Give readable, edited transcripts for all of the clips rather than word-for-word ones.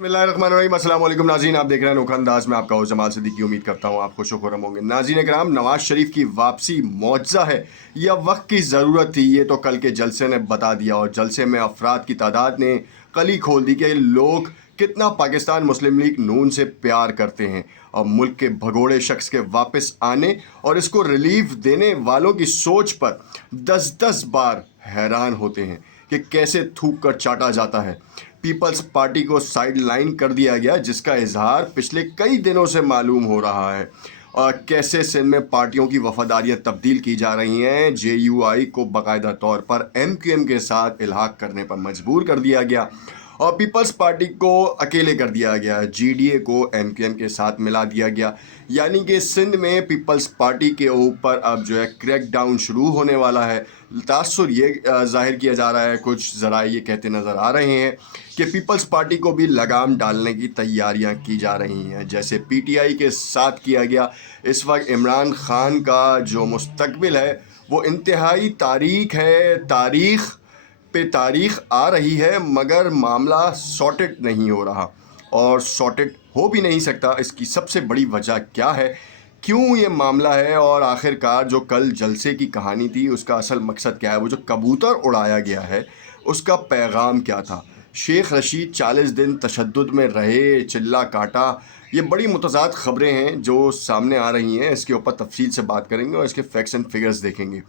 बिस्मिल्लाहिर्रहमानिर्रहीम। अस्सलाम वालेकुम नाज़रीन, आप देख रहे हैं अनोखा अंदाज में। आपका होस्ट जमाल सिद्दीकी। उम्मीद करता हूँ आप खुश खुरम होंगे। नाज़रीन कराम, नवाज शरीफ की वापसी मौजज़ा है या वक्त की ज़रूरत थी, ये तो कल के जलसे ने बता दिया। और जलसे में अफराद की तादाद ने कली खोल दी कि लोग कितना पाकिस्तान मुस्लिम लीग नून से प्यार करते हैं और मुल्क के भगोड़े शख्स के वापस आने और इसको रिलीफ देने वालों की सोच पर 10-10 बार हैरान होते हैं कि कैसे थूक कर चाटा जाता है। पीपल्स पार्टी को साइड लाइन कर दिया गया, जिसका इजहार पिछले कई दिनों से मालूम हो रहा है। और कैसे सिंध में पार्टियों की वफादारियां तब्दील की जा रही हैं। JUI को बाकायदा तौर पर MQM के साथ इल्हाक करने पर मजबूर कर दिया गया और पीपल्स पार्टी को अकेले कर दिया गया। GDA को MQM के साथ मिला दिया गया। यानी कि सिंध में पीपल्स पार्टी के ऊपर अब जो है क्रैकडाउन शुरू होने वाला है। तासुर ये जाहिर किया जा रहा है, कुछ ज़राए ये कहते नज़र आ रहे हैं कि पीपल्स पार्टी को भी लगाम डालने की तैयारियां की जा रही हैं, जैसे PTI के साथ किया गया। इस वक्त इमरान खान का जो मुस्तकबिल है वो इंतहाई तारीख है, तारीख पे तारीख आ रही है, मगर मामला सॉर्टेड नहीं हो रहा और सॉर्टेड हो भी नहीं सकता। इसकी सबसे बड़ी वजह क्या है, क्यों ये मामला है और आखिरकार जो कल जलसे की कहानी थी उसका असल मकसद क्या है, वो जो कबूतर उड़ाया गया है उसका पैगाम क्या था। शेख रशीद 40 दिन तशद्दुद में रहे, चिल्ला काटा। ये बड़ी मुतज़ाद ख़बरें हैं जो सामने आ रही हैं। इसके ऊपर तफसील से बात करेंगे और इसके फैक्ट्स एंड फिगर्स देखेंगे,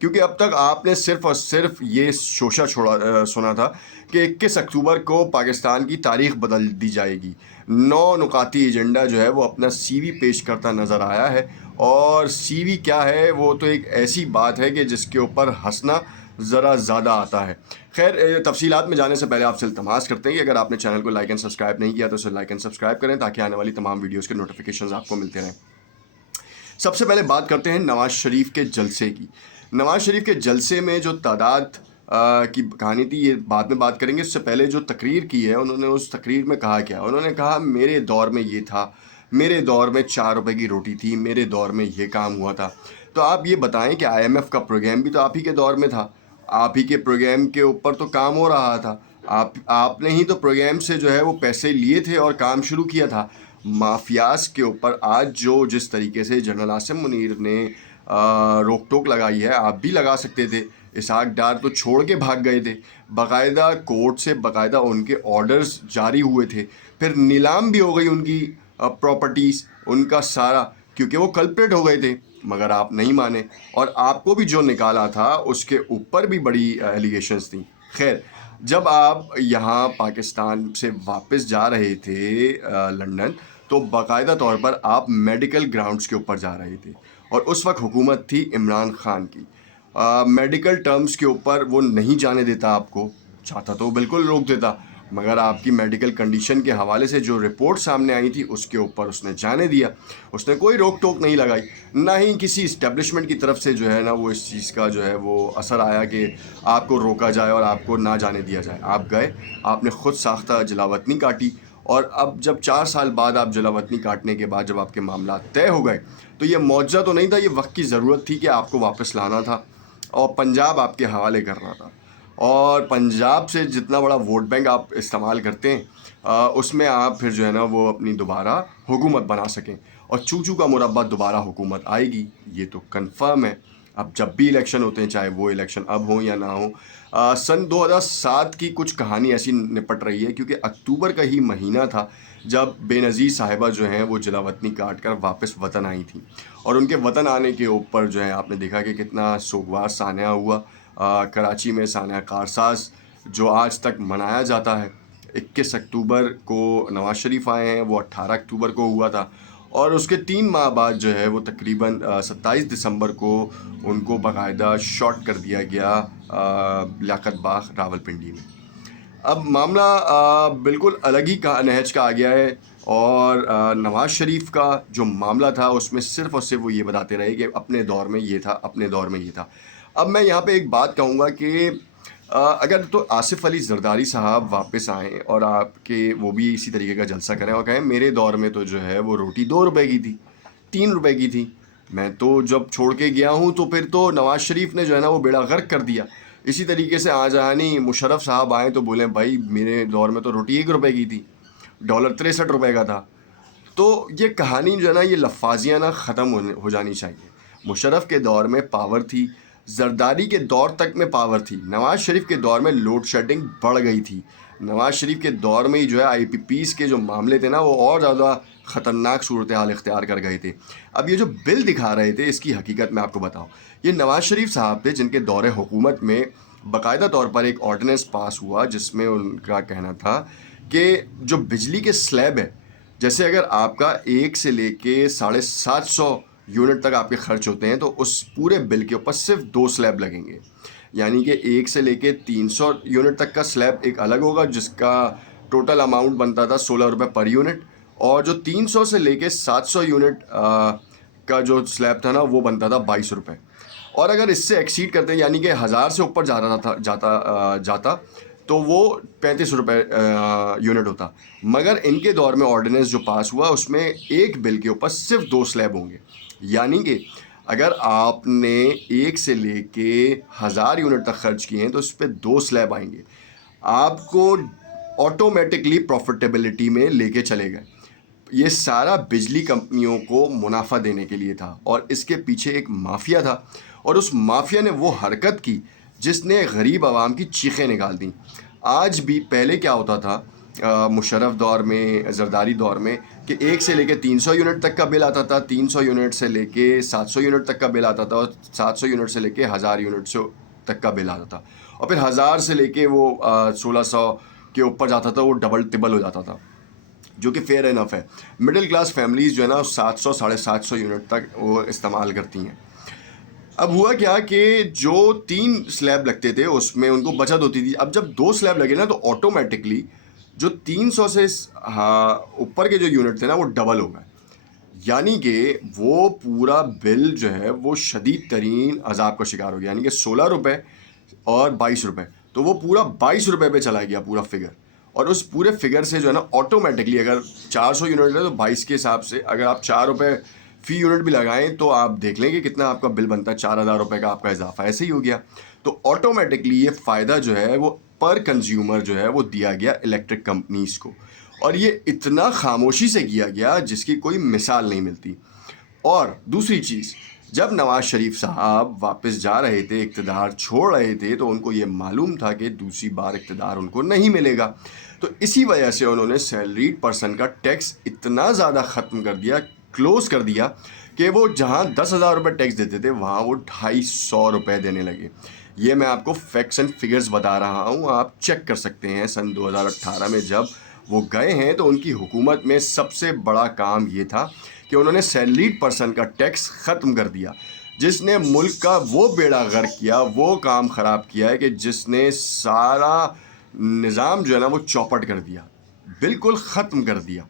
क्योंकि अब तक आपने सिर्फ़ और सिर्फ ये शोशा सुना था कि 21 अक्टूबर को पाकिस्तान की तारीख़ बदल दी जाएगी। 9 नुकाती एजेंडा जो है वो अपना CV पेश करता नज़र आया है। और CV क्या है, वो तो एक ऐसी बात है कि जिसके ऊपर हंसना ज़रा ज़्यादा आता है। खैर, तफसीलात में जाने से पहले आपसे इल्तमास करते हैं कि अगर आपने चैनल को लाइक एंड सब्सक्राइब नहीं किया तो उसे लाइक एंड सब्सक्राइब करें, ताकि आने वाली तमाम वीडियोस के नोटिफिकेशंस आपको मिलते रहें। सबसे पहले बात करते हैं नवाज़ शरीफ के जलसे की। नवाज़ शरीफ के जलसे में जो तादाद की कहानी थी, ये बाद में बात करेंगे। इससे पहले जो तकरीर की है, उन्होंने उस तकरीर में कहा क्या, उन्होंने कहा मेरे दौर में ये था, मेरे दौर में 4 रुपए की रोटी थी, मेरे दौर में ये काम हुआ था। तो आप ये बताएं कि IMF का प्रोग्राम भी तो आप ही के दौर में था, आप ही के प्रोग्राम के ऊपर तो काम हो रहा था। आपने ही तो प्रोग्राम से जो है वो पैसे लिए थे और काम शुरू किया था। माफियाज के ऊपर आज जो जिस तरीके से जनरल आसिम मुनीर ने रोक टोक लगाई है, आप भी लगा सकते थे। इसहाक डार तो छोड़ के भाग गए थे, बाकायदा कोर्ट से बाकायदा उनके ऑर्डर्स जारी हुए थे, फिर नीलाम भी हो गई उनकी प्रॉपर्टीज़, उनका सारा, क्योंकि वो कल्प्रेट हो गए थे। मगर आप नहीं माने और आपको भी जो निकाला था उसके ऊपर भी बड़ी एलिगेशंस थी। खैर, जब आप यहाँ पाकिस्तान से वापस जा रहे थे लंदन, तो बाकायदा तौर पर आप मेडिकल ग्राउंड्स के ऊपर जा रहे थे और उस वक्त हुकूमत थी इमरान खान की। मेडिकल टर्म्स के ऊपर वो नहीं जाने देता आपको, चाहता तो बिल्कुल रोक देता, मगर आपकी मेडिकल कंडीशन के हवाले से जो रिपोर्ट सामने आई थी उसके ऊपर उसने जाने दिया। उसने कोई रोक टोक नहीं लगाई, ना ही किसी इस्टेब्लिशमेंट की तरफ से जो है ना वो इस चीज़ का जो है वो असर आया कि आपको रोका जाए और आपको ना जाने दिया जाए। आप गए, आपने ख़ुद साख्ता जलावतनी काटी और अब जब 4 साल बाद आप जलावतनी काटने के बाद जब आपके मामला तय हो गए, तो ये मुआवजा तो नहीं था, ये वक्त की ज़रूरत थी कि आपको वापस लाना था और पंजाब आपके हवाले करना था। और पंजाब से जितना बड़ा वोट बैंक आप इस्तेमाल करते हैं, उसमें आप फिर जो है ना वो अपनी दोबारा हुकूमत बना सकें और चूचू का मुरब्बा दोबारा हुकूमत आएगी, ये तो कंफर्म है। अब जब भी इलेक्शन होते हैं, चाहे वो इलेक्शन अब हो या ना हो, सन 2007 की कुछ कहानी ऐसी निपट रही है, क्योंकि अक्टूबर का ही महीना था जब बेनज़ीर साहिबा जो हैं वो जलावतनी काट कर वापस वतन आई थी। और उनके वतन आने के ऊपर जो है आपने देखा कि कितना सोगवार सान्या हुआ। कराची में सान्या कारसाज जो आज तक मनाया जाता है। 21 अक्टूबर को नवाज़ शरीफ आए हैं, वो 18 अक्टूबर को हुआ था और उसके 3 माह बाद जो है वो तकरीबन 27 दिसंबर को उनको बाकायदा शॉट कर दिया गया लियाकत बाग रावलपिंडी में। अब मामला बिल्कुल अलग ही नहज का आ गया है और नवाज़ शरीफ का जो मामला था उसमें सिर्फ़ और सिर्फ वो ये बताते रहे कि अपने दौर में ये था, अपने दौर में ये था। अब मैं यहाँ पे एक बात कहूँगा कि अगर तो आसिफ अली ज़रदारी साहब वापस आएँ और आपके वो भी इसी तरीके का जलसा करें और कहें मेरे दौर में तो जो है वो रोटी 2 रुपए की थी, 3 रुपए की थी, मैं तो जब छोड़ के गया हूँ तो फिर तो नवाज़ शरीफ ने जो है ना वो बेड़ा गर्क कर दिया। इसी तरीके से आज आनी मुशर्रफ साहब आएँ तो बोलें भाई मेरे दौर में तो रोटी 1 रुपए की थी। डॉलर 63 रुपए का था। तो ये कहानी जो है ना, ये लफाजियाँ ना ख़त्म हो जानी चाहिए। मुशर्रफ के दौर में पावर थी, जरदारी के दौर तक में पावर थी, नवाज़ शरीफ के दौर में लोड शेडिंग बढ़ गई थी। नवाज़ शरीफ के दौर में ही जो है IPPs के जो मामले थे ना, वो और ज़्यादा ख़तरनाक सूरत हाल इख्तियार कर गए थे। अब ये जो बिल दिखा रहे थे, इसकी हकीकत मैं आपको बताऊँ, ये नवाज़ शरीफ साहब थे जिनके दौर हुकूमत में बाकायदा तौर पर एक ऑर्डिनेंस पास हुआ जिसमें उनका कहना था कि जो बिजली के स्लैब है, जैसे अगर आपका 1 से लेके 750 यूनिट तक आपके खर्च होते हैं, तो उस पूरे बिल के ऊपर सिर्फ 2 स्लैब लगेंगे। यानी कि 1 से लेके 300 यूनिट तक का स्लैब एक अलग होगा, जिसका टोटल अमाउंट बनता था 16 रुपये पर यूनिट, और जो 300 से लेके 700 यूनिट का जो स्लैब था ना, वो बनता था 22 रुपये। और अगर इससे एक्सीड करते हैं, यानी कि 1000 से ऊपर जाता तो वो 35 रुपये यूनिट होता। मगर इनके दौर में ऑर्डिनेंस जो पास हुआ, उसमें एक बिल के ऊपर सिर्फ 2 स्लैब होंगे। यानी कि अगर आपने 1 से लेके 1000 यूनिट तक खर्च किए हैं, तो उस पर 2 स्लैब आएंगे, आपको ऑटोमेटिकली प्रॉफिटेबिलिटी में लेके चले गए। ये सारा बिजली कंपनियों को मुनाफा देने के लिए था, और इसके पीछे एक माफिया था, और उस माफिया ने वो हरकत की जिसने गरीब आवाम की चीखें निकाल दी। आज भी, पहले क्या होता था मुशर्रफ दौर में, जरदारी दौर में, कि 1 से लेके 300 यूनिट तक का बिल आता था, 300 यूनिट से लेके 700 यूनिट तक का बिल आता था, और 700 यूनिट से लेके 1000 यूनिट तक का बिल आता था, और फिर 1000 से लेके वो 1600 के ऊपर जाता था, वो डबल टिबल हो जाता था, जो कि फेयर इनफ है। मिडिल क्लास फैमिलीज़ जो है ना, 700 750 यूनिट तक वो इस्तेमाल करती हैं। अब हुआ क्या कि जो 3 स्लैब लगते थे उसमें उनको बचत होती थी। अब जब 2 स्लैब लगे ना, तो ऑटोमेटिकली जो 300 से ऊपर के जो यूनिट थे ना, वो डबल हो गए। यानी कि वो पूरा बिल जो है वो शदीद तरीन अजाब का शिकार हो गया। यानी कि 16 रुपये और 22 रुपये, तो वो पूरा 22 रुपये पे चला गया पूरा फिगर। और उस पूरे फिगर से जो है ना, ऑटोमेटिकली अगर 400 यूनिट है तो 22 के हिसाब से अगर आप 4 रुपये फी यूनिट भी लगाएं, तो आप देख लेंगे कितना आपका बिल बनता है। 4000 रुपये का आपका इजाफा ऐसे ही हो गया। तो ऑटोमेटिकली ये फ़ायदा जो है वो पर कंज्यूमर जो है वो दिया गया इलेक्ट्रिक कंपनीज़ को, और ये इतना खामोशी से किया गया जिसकी कोई मिसाल नहीं मिलती। और दूसरी चीज़, जब नवाज़ शरीफ साहब वापस जा रहे थे, इक़्तिदार छोड़ रहे थे, तो उनको ये मालूम था कि दूसरी बार इक़्तिदार उनको नहीं मिलेगा। तो इसी वजह से उन्होंने सैलरीड पर्सन का टैक्स इतना ज़्यादा ख़त्म कर दिया, क्लोज़ कर दिया, कि वो जहाँ 10,000 रुपये टैक्स देते थे, वहाँ वो 250 रुपये देने लगे। ये मैं आपको फैक्ट्स एंड फिगर्स बता रहा हूँ, आप चेक कर सकते हैं। सन 2018 में जब वो गए हैं, तो उनकी हुकूमत में सबसे बड़ा काम ये था कि उन्होंने सैलरीड पर्सन का टैक्स ख़त्म कर दिया, जिसने मुल्क का वो बेड़ा गर्क किया, वो काम ख़राब किया है कि जिसने सारा निज़ाम जो है ना वो चौपट कर दिया, बिल्कुल ख़त्म कर दिया।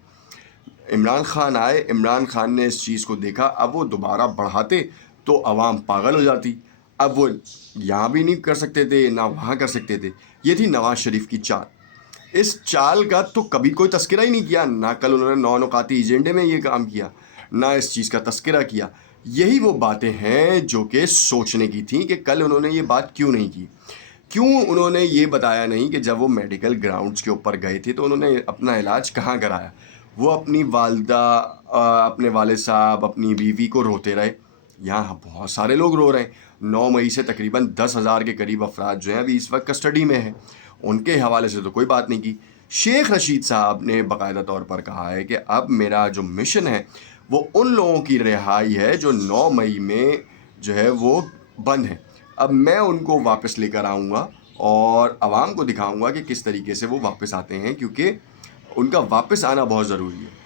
इमरान खान आए, इमरान खान ने इस चीज़ को देखा, अब वो दोबारा बढ़ाते तो अवाम पागल हो जाती। अब वो यहाँ भी नहीं कर सकते थे, ना वहाँ कर सकते थे। ये थी नवाज़ शरीफ की चाल। इस चाल का तो कभी कोई तस्करा ही नहीं किया, ना कल उन्होंने नौ-नुकाती एजेंडे में ये काम किया, ना इस चीज़ का तस्करा किया। यही वो बातें हैं जो कि सोचने की थी कि कल उन्होंने ये बात क्यों नहीं की। क्यों उन्होंने ये बताया नहीं कि जब वो मेडिकल ग्राउंड्स के ऊपर गए थे, तो उन्होंने अपना इलाज कहाँ कराया। वो अपनी वालदा, अपने वालिद साहब, अपनी बीवी को रोते रहे। यहाँ बहुत सारे लोग रो रहे हैं। 9 मई से तकरीबन 10,000 के करीब अफराद जो हैं अभी इस वक्त कस्टडी में हैं। उनके हवाले से तो कोई बात नहीं की। शेख रशीद साहब ने बाकायदा तौर पर कहा है कि अब मेरा जो मिशन है वो उन लोगों की रिहाई है जो 9 मई में जो है वो बंद हैं। अब मैं उनको वापस लेकर आऊँगा और आवाम को दिखाऊँगा कि किस तरीके से वो वापस आते हैं, क्योंकि उनका वापस आना बहुत ज़रूरी है।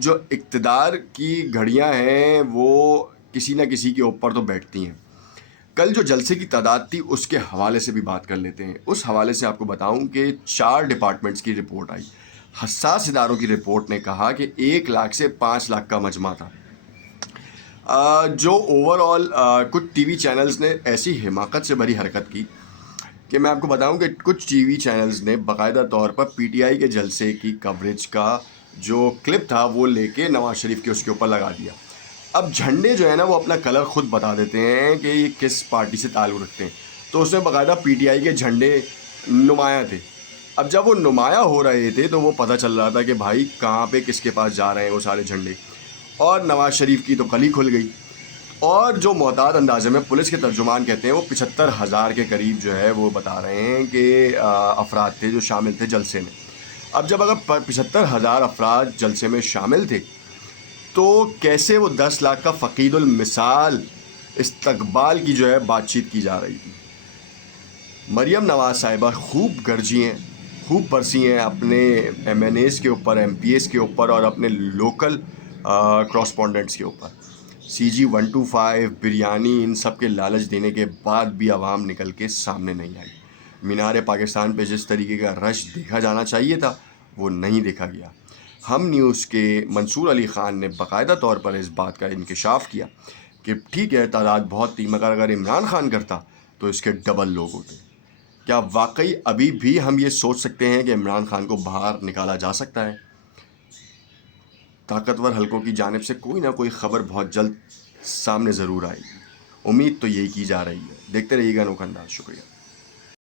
जो इक़्तिदार की घड़ियाँ हैं वो किसी न किसी के ऊपर तो बैठती हैं। कल जो जलसे की तादाद थी उसके हवाले से भी बात कर लेते हैं। उस हवाले से आपको बताऊं कि 4 डिपार्टमेंट्स की रिपोर्ट आई। हसास इदारों की रिपोर्ट ने कहा कि 1 लाख से 5 लाख का मजमा था। जो ओवरऑल कुछ टीवी चैनल्स ने ऐसी हिमाकत से भरी हरकत की कि मैं आपको बताऊं कि कुछ टीवी चैनल्स ने बाकायदा तौर पर पीटीआई के जलसे की कवरेज का जो क्लिप था वो लेके नवाज़ शरीफ के उसके ऊपर लगा दिया। अब झंडे जो है ना वो अपना कलर खुद बता देते हैं कि ये किस पार्टी से ताल्लुक़ रखते हैं। तो उसमें बाकायदा पीटीआई के झंडे नुमाया थे। اب جب وہ نمایاں ہو رہے تھے تو وہ پتہ چل رہا تھا کہ بھائی کہاں پہ کس کے پاس جا رہے ہیں وہ سارے جھنڈے، اور نواز شریف کی تو کلی کھل گئی. اور جو معتاد اندازے میں پولیس کے ترجمان کہتے ہیں وہ 75,000 کے قریب جو ہے وہ بتا رہے ہیں کہ افراد تھے جو شامل تھے جلسے میں. اب جب اگر 75,000 افراد جلسے میں شامل تھے تو کیسے وہ 10 لاکھ کا فقید المثال استقبال کی جو ہے بات چیت کی جا رہی تھی. مریم نواز صاحبہ خوب گرجی ہیں، خوب برسی ہیں اپنے ایم این ایز کے اوپر، ایم پی ایس کے اوپر، اور اپنے لوکل کراسپونڈنٹس کے اوپر. CG 125 بریانی ان سب کے لالچ دینے کے بعد بھی عوام نکل کے سامنے نہیں آئی. مینار پاکستان پہ جس طریقے کا رش دیکھا جانا چاہیے تھا وہ نہیں دیکھا گیا. ہم نیوز کے منصور علی خان نے باقاعدہ طور پر اس بات کا انکشاف کیا کہ ٹھیک ہے تعداد بہت تھی، مگر اگر عمران خان کرتا تو اس کے ڈبل لوگ ہوتے. کیا واقعی ابھی بھی ہم یہ سوچ سکتے ہیں کہ عمران خان کو باہر نکالا جا سکتا ہے؟ طاقتور حلقوں کی جانب سے کوئی نہ کوئی خبر بہت جلد سامنے ضرور آئے گی. امید تو یہی کی جا رہی ہے. دیکھتے رہیے گا انوکھا انداز. شکریہ.